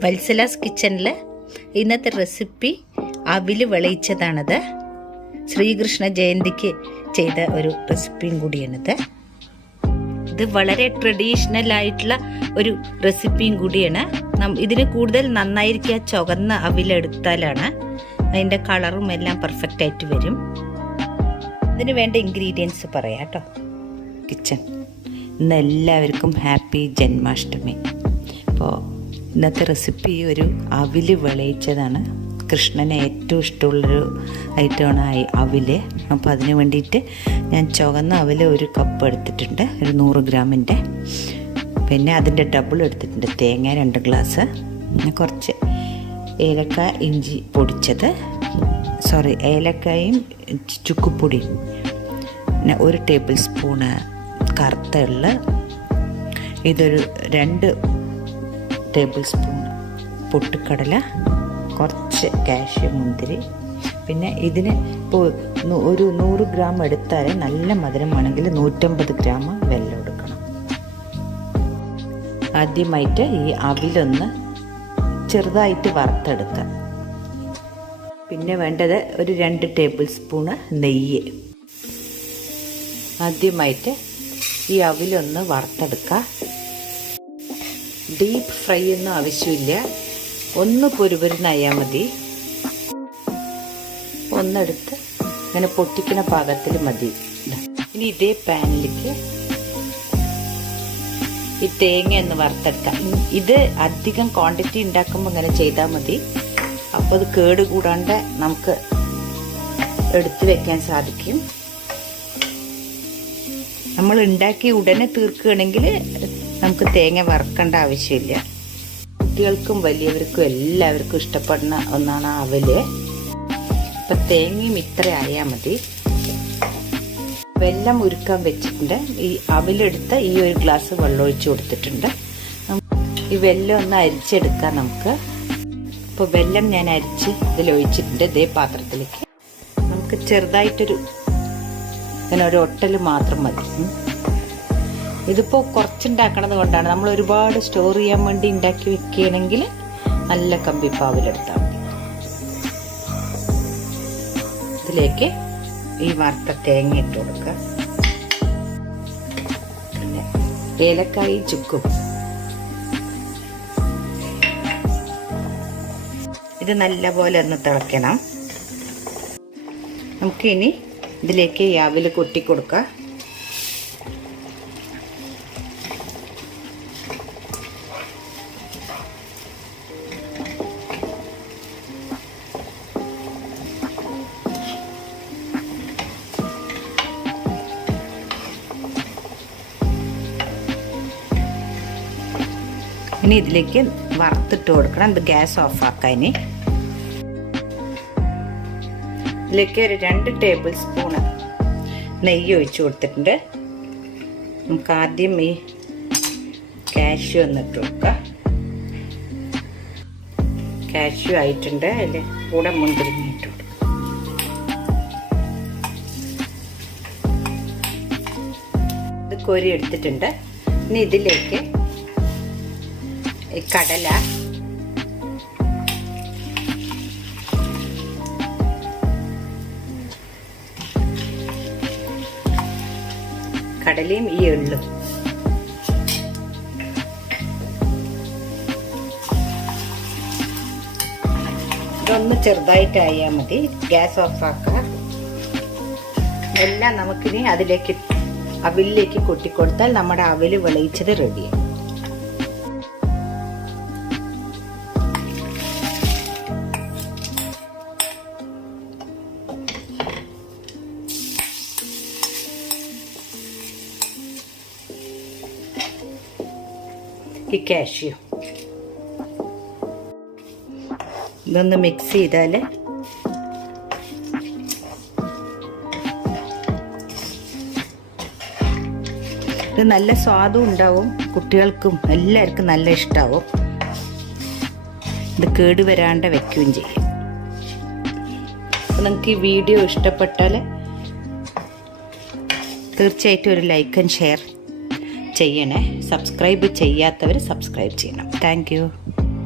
വത്സലാസ് കിച്ചണിൽ ഇന്നത്തെ റെസിപ്പി അവിൽ വിളയിച്ചതാണത്. ശ്രീകൃഷ്ണ ജയന്തിക്ക് ചെയ്ത ഒരു റെസിപ്പിയും കൂടിയാണിത്. ഇത് വളരെ ട്രഡീഷണൽ ആയിട്ടുള്ള ഒരു റെസിപ്പിയും കൂടിയാണ്. ഇതിന് കൂടുതൽ നന്നായിരിക്കുക ചുവന്ന അവിലെടുത്താലാണ് അതിൻ്റെ കളറും എല്ലാം പെർഫെക്റ്റ് ആയിട്ട് വരും. ഇതിന് വേണ്ട ഇൻഗ്രീഡിയൻസ് പറയാം കേട്ടോ. കിച്ചൺ ഇന്ന് എല്ലാവർക്കും ഹാപ്പി ജന്മാഷ്ടമി. അപ്പോൾ ഇന്നത്തെ റെസിപ്പി ഒരു അവിൽ വിളയിച്ചതാണ്. കൃഷ്ണന് ഏറ്റവും ഇഷ്ടമുള്ളൊരു ഐറ്റമാണ് അവിൽ. അപ്പോൾ അതിന് വേണ്ടിയിട്ട് ഞാൻ ചുവന്ന അവിൽ ഒരു കപ്പ് എടുത്തിട്ടുണ്ട്, ഒരു 100 ഗ്രാമിൻ്റെ. പിന്നെ അതിൻ്റെ ഡബിൾ എടുത്തിട്ടുണ്ട് തേങ്ങ 2 ഗ്ലാസ്, പിന്നെ കുറച്ച് ഏലക്കായ ഇഞ്ചി പൊടിച്ചത്, ഏലക്കായും ചുക്കുപ്പൊടിയും, പിന്നെ 1 ടേബിൾ സ്പൂണ് കറുത്ത എള്ള്, ഇതൊരു 2 ടേബിൾ സ്പൂൺ പൊട്ടുകടല, കുറച്ച് കാഷ്യൂ മുന്തിരി. പിന്നെ ഇതിന് ഇപ്പോൾ ഒരു 100 ഗ്രാം എടുത്താൽ നല്ല മധുരമാണെങ്കിൽ 150 ഗ്രാം വെല്ലം എടുക്കണം. ആദ്യമായിട്ട് ഈ അവിലൊന്ന് ചെറുതായിട്ട് വറുത്തെടുക്കുക. പിന്നെ വേണ്ടത് ഒരു 2 ടേബിൾ സ്പൂണ് നെയ്യ്. ആദ്യമായിട്ട് ഈ അവിലൊന്ന് വറുത്തെടുക്കുക. ഡീപ്പ് ഫ്രൈ ഒന്നും ആവശ്യമില്ല, ഒന്ന് പൊരുപൊരുന്നായാൽ മതി. ഒന്നെടുത്ത് ഇങ്ങനെ പൊട്ടിക്കണ പാകത്തിൽ മതി. ഇനി ഇതേ പാനിലേക്ക് ഈ തേങ്ങ ഒന്ന് വറുത്തെടുക്കാം. ഇത് അധികം ക്വാണ്ടിറ്റി ഉണ്ടാക്കുമ്പോൾ ഇങ്ങനെ ചെയ്താൽ മതി. അപ്പോൾ അത് കേട് കൂടാണ്ട് നമുക്ക് എടുത്തു വെക്കാൻ സാധിക്കും. നമ്മൾ ഉണ്ടാക്കി ഉടനെ തീർക്കുകയാണെങ്കിൽ നമുക്ക് തേങ്ങ വറുക്കേണ്ട ആവശ്യമില്ല. കുട്ടികൾക്കും വലിയവർക്കും എല്ലാവർക്കും ഇഷ്ടപ്പെടുന്ന ഒന്നാണ് അവല്. ഇപ്പം തേങ്ങയും ഇത്ര ആയാൽ മതി. വെല്ലം ഉരുക്കാൻ വെച്ചിട്ടുണ്ട്. ഈ അവിലെടുത്ത് ഈ 1 ഗ്ലാസ് വെള്ളം ഒഴിച്ച് കൊടുത്തിട്ടുണ്ട്. ഈ വെല്ലം ഒന്ന് അരിച്ചെടുക്കാം നമുക്ക്. ഇപ്പോൾ വെല്ലം ഞാൻ അരിച്ച് ഇതിലൊഴിച്ചിട്ടുണ്ട്. ഇതേ പാത്രത്തിലേക്ക് നമുക്ക് ചെറുതായിട്ടൊരു ഇങ്ങനെ ഒരു ഒട്ടൽ മാത്രം മതി. ഇതിപ്പോൾ കുറച്ചുണ്ടാക്കണത് കൊണ്ടാണ്. നമ്മൾ ഒരുപാട് സ്റ്റോർ ചെയ്യാൻ വേണ്ടി ഉണ്ടാക്കി വെക്കുകയാണെങ്കിൽ നല്ല കമ്പിപ്പാവിലെടുത്താൽ മതി. ഇതിലേക്ക് ഈ വറുത്ത തേങ്ങ ഇട്ട് കൊടുക്കുക. പിന്നെ ഏലക്കായി ചുക്കും. ഇത് നല്ലപോലെ ഒന്ന് തിളയ്ക്കണം. നമുക്കിനി ഇതിലേക്ക് ഈ അവിൽ കൊട്ടി കൊടുക്കുക. ഇനി ഇതിലേക്ക് വറുത്തിട്ട് കൊടുക്കണം. ഇത് ഗ്യാസ് ഓഫ് ആക്കാൻ. ഇതിലേക്ക് ഒരു 2 ടേബിൾ സ്പൂണ് നെയ്യ് ഒഴിച്ച് കൊടുത്തിട്ടുണ്ട്. നമുക്ക് ആദ്യം ഈ കാഷ്യൂ ഒന്നിട്ട് കൊടുക്കുക. കാഷ്യൂ ആയിട്ടുണ്ട്. അതിൽ കൂടെ മുന്തിരി ഇട്ട് കൊടുക്കുക. ഇത് കോരി എടുത്തിട്ടുണ്ട്. ഇനി ഇതിലേക്ക് കടല, കടലയും ഈ എള്ളും. ഇതൊന്ന് ചെറുതായിട്ടായാൽ മതി. ഗ്യാസ് ഓഫ് ആക്കുക. എല്ലാം നമുക്കിനി അതിലേക്ക് അവിലേക്ക് കൊട്ടിക്കൊടുത്താൽ നമ്മുടെ അവിൽ വിളയിച്ചത് റെഡിയായി. കാഷ്യൂ ഇതൊന്ന് മിക്സ് ചെയ്താൽ ഇത് നല്ല സ്വാദും ഉണ്ടാവും. കുട്ടികൾക്കും എല്ലാവർക്കും നല്ല ഇഷ്ടമാവും. ഇത് കേടുവരാണ്ട് വെക്കുകയും ചെയ്യും. അപ്പോൾ നിങ്ങൾക്ക് ഈ വീഡിയോ ഇഷ്ടപ്പെട്ടാൽ തീർച്ചയായിട്ടും ഒരു ലൈക്ക് ആൻഡ് ഷെയർ ചെയ്യണേ. സബ്സ്ക്രൈബ് ചെയ്യാത്തവർ സബ്സ്ക്രൈബ് ചെയ്യണം. Thank you.